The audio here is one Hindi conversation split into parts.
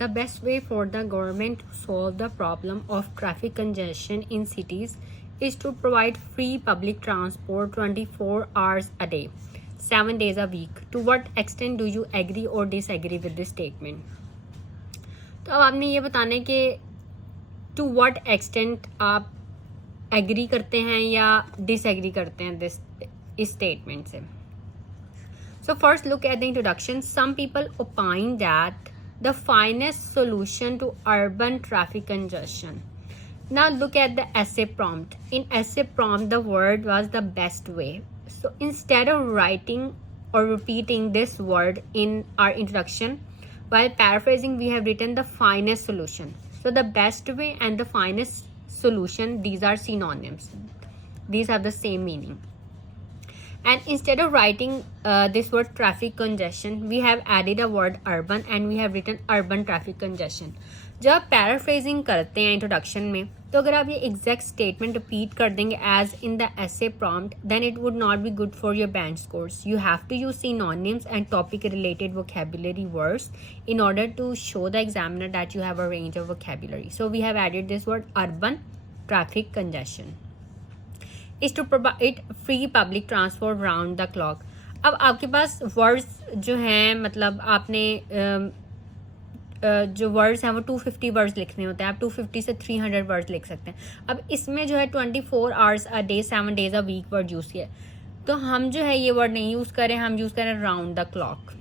The best way for the government to solve the problem of traffic congestion in cities is to provide free public transport 24 hours a day, 7 days a week. To what extent do you agree or disagree with this statement? तो अब आपने ये बताना है कि टू व्हाट एक्सटेंट आप एग्री करते हैं या डिसएग्री करते हैं इस स्टेटमेंट से. So first look at the introduction. Some people opine that the finest solution to urban traffic congestion. Now look at the essay prompt. In essay prompt, the word was the best way. So instead of writing or repeating this word in our introduction, while paraphrasing, we have written the finest solution. So the best way and the finest solution, these are synonyms. These have the same meaning. And instead of writing this word traffic congestion, we have added a word urban and we have written urban traffic congestion. जब आप पैराफ्रेजिंग करते हैं इंट्रोडक्शन में, तो अगर आप ये एग्जैक्ट स्टेटमेंट रिपीट कर देंगे as in the essay prompt, then it would not be good for your band scores. You have to use synonyms and topic related vocabulary words in order to show the examiner that you have a range of vocabulary. So we have added this word urban traffic congestion is to provide free public transport round the clock. अब आपके पास वर्ड्स जो हैं, मतलब आपने जो वर्ड्स हैं वो 250 वर्ड्स लिखने होते हैं. आप 250 से 300 वर्ड्स लिख सकते हैं. अब इसमें जो है 24 hours a day 7 days a week word use किया, तो हम जो है ये वर्ड नहीं यूज़ करें, हम यूज़ करें राउंड द क्लॉक.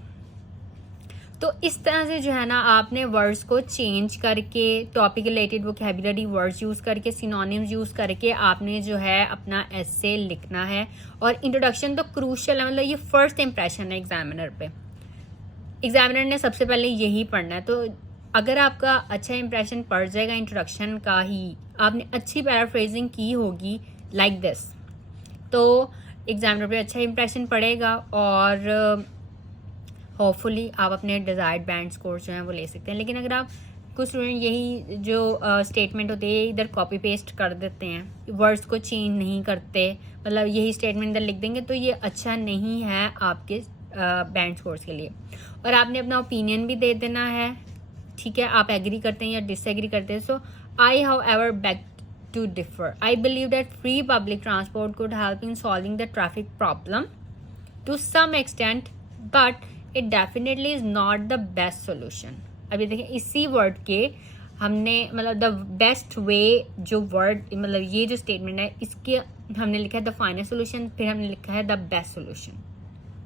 तो इस तरह से जो है ना, आपने वर्ड्स को चेंज करके topic related vocabulary words use करके सिनोनिम्स यूज़ करके आपने जो है अपना एसे लिखना है. और इंट्रोडक्शन तो क्रूशियल है, मतलब ये फर्स्ट इंप्रेशन है एग्जामिनर पे. एग्जामिनर ने सबसे पहले यही पढ़ना है. तो अगर आपका अच्छा इंप्रेशन पड़ जाएगा इंट्रोडक्शन का ही, आपने अच्छी पैराफ्रेजिंग की होगी लाइक दिस, तो एग्जामिनर पे अच्छा इंप्रेशन पड़ेगा और होपफुली आप अपने डिज़ायर्ड बैंड स्कोर जो हैं वो ले सकते हैं. लेकिन अगर आप कुछ स्टूडेंट यही जो स्टेटमेंट होते हैं इधर कॉपी पेस्ट कर देते हैं, वर्ड्स को चेंज नहीं करते, मतलब यही स्टेटमेंट इधर लिख देंगे, तो ये अच्छा नहीं है आपके बैंड स्कोर्स के लिए. और आपने अपना ओपिनियन भी दे देना है, ठीक है, आप एग्री करते हैं या डिसएग्री करते हैं. So I however beg to differ. I believe that free public transport could help in solving the traffic problem to some extent, but it definitely is not the best solution. अभी देखिए इसी वर्ड के हमने मतलब द बेस्ट वे जो वर्ड, मतलब ये जो स्टेटमेंट है इसके हमने लिखा है द फाइनेस्ट सोल्यूशन, फिर हमने लिखा है द बेस्ट सोल्यूशन.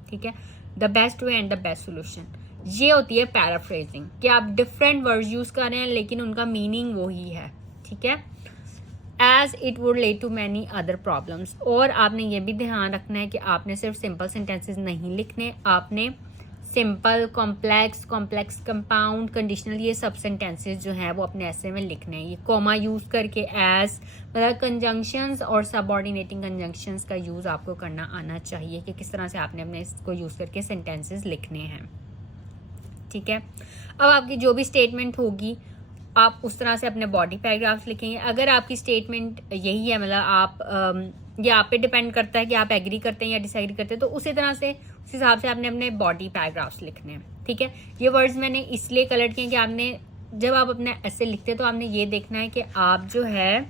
ठीक है, the best way and the best solution. ये होती है पैराफ्रेजिंग कि आप डिफरेंट वर्ड यूज कर रहे हैं लेकिन उनका मीनिंग वही है. ठीक है, as it would lead to many other problems. और आपने ये भी ध्यान रखना है कि आपने सिर्फ सिंपल सेंटेंसेस नहीं लिखने, आपने simple, complex, complex compound, conditional, ये सब सेंटेंसेस जो हैं वो अपने ऐसे में लिखने हैं. ये कॉमा यूज़ करके एज, मतलब कंजंक्शंस और सबऑर्डिनेटिंग कंजंक्शंस का यूज़ आपको करना आना चाहिए कि किस तरह से आपने अपने इसको यूज़ करके सेंटेंसेस लिखने हैं. ठीक है, अब आपकी जो भी स्टेटमेंट होगी आप उस तरह से अपने बॉडी पैराग्राफ्स लिखेंगे. अगर आपकी स्टेटमेंट यही है, मतलब आप ये आप पे डिपेंड करता है कि आप एग्री करते हैं या डिसएग्री करते हैं, तो उसी तरह से उस हिसाब से आपने अपने बॉडी पैराग्राफ्स लिखने हैं. ठीक है, ये वर्ड्स मैंने इसलिए कलर किए कि आपने जब आप अपना ऐसे लिखते हैं तो आपने ये देखना है कि आप जो है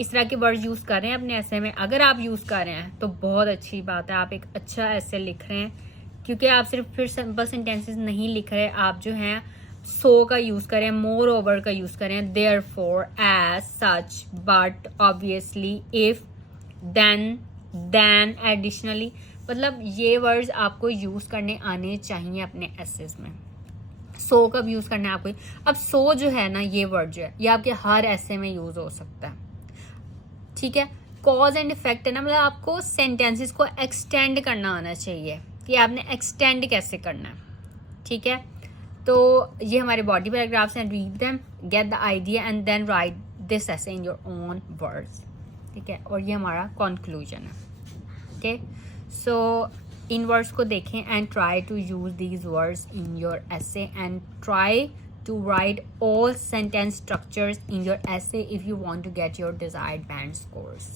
इस तरह के वर्ड्स यूज़ कर रहे हैं अपने ऐसे में. अगर आप यूज़ कर रहे हैं तो बहुत अच्छी बात है, आप एक अच्छा ऐसे लिख रहे हैं, क्योंकि आप सिर्फ फिर सिंपल सेंटेंसेस नहीं लिख रहे, आप जो हैं सो का यूज़ करें, मोर ओवर का यूज़ करें, therefore, as, such, but, obviously, if, then, additionally. मतलब ये वर्ड्स आपको यूज़ करने आने चाहिए अपने एसेस में. सो कब यूज़ करना है आपको. अब सो जो है ना, ये वर्ड जो है ये आपके हर ऐसे में यूज़ हो सकता है. ठीक है, कॉज एंड इफेक्ट है ना, मतलब आपको सेंटेंसेस को एक्सटेंड करना आना चाहिए कि आपने एक्सटेंड कैसे करना है. ठीक है, तो ये हमारे बॉडी पैराग्राफ्स हैं. Read them, get the idea and then write this essay in your own words. ठीक है, और ये हमारा कंक्लूजन है. ओके, सो इन वर्ड्स को देखें and try to use these words in your essay and try to write all sentence structures in your essay if you want to get your desired band scores.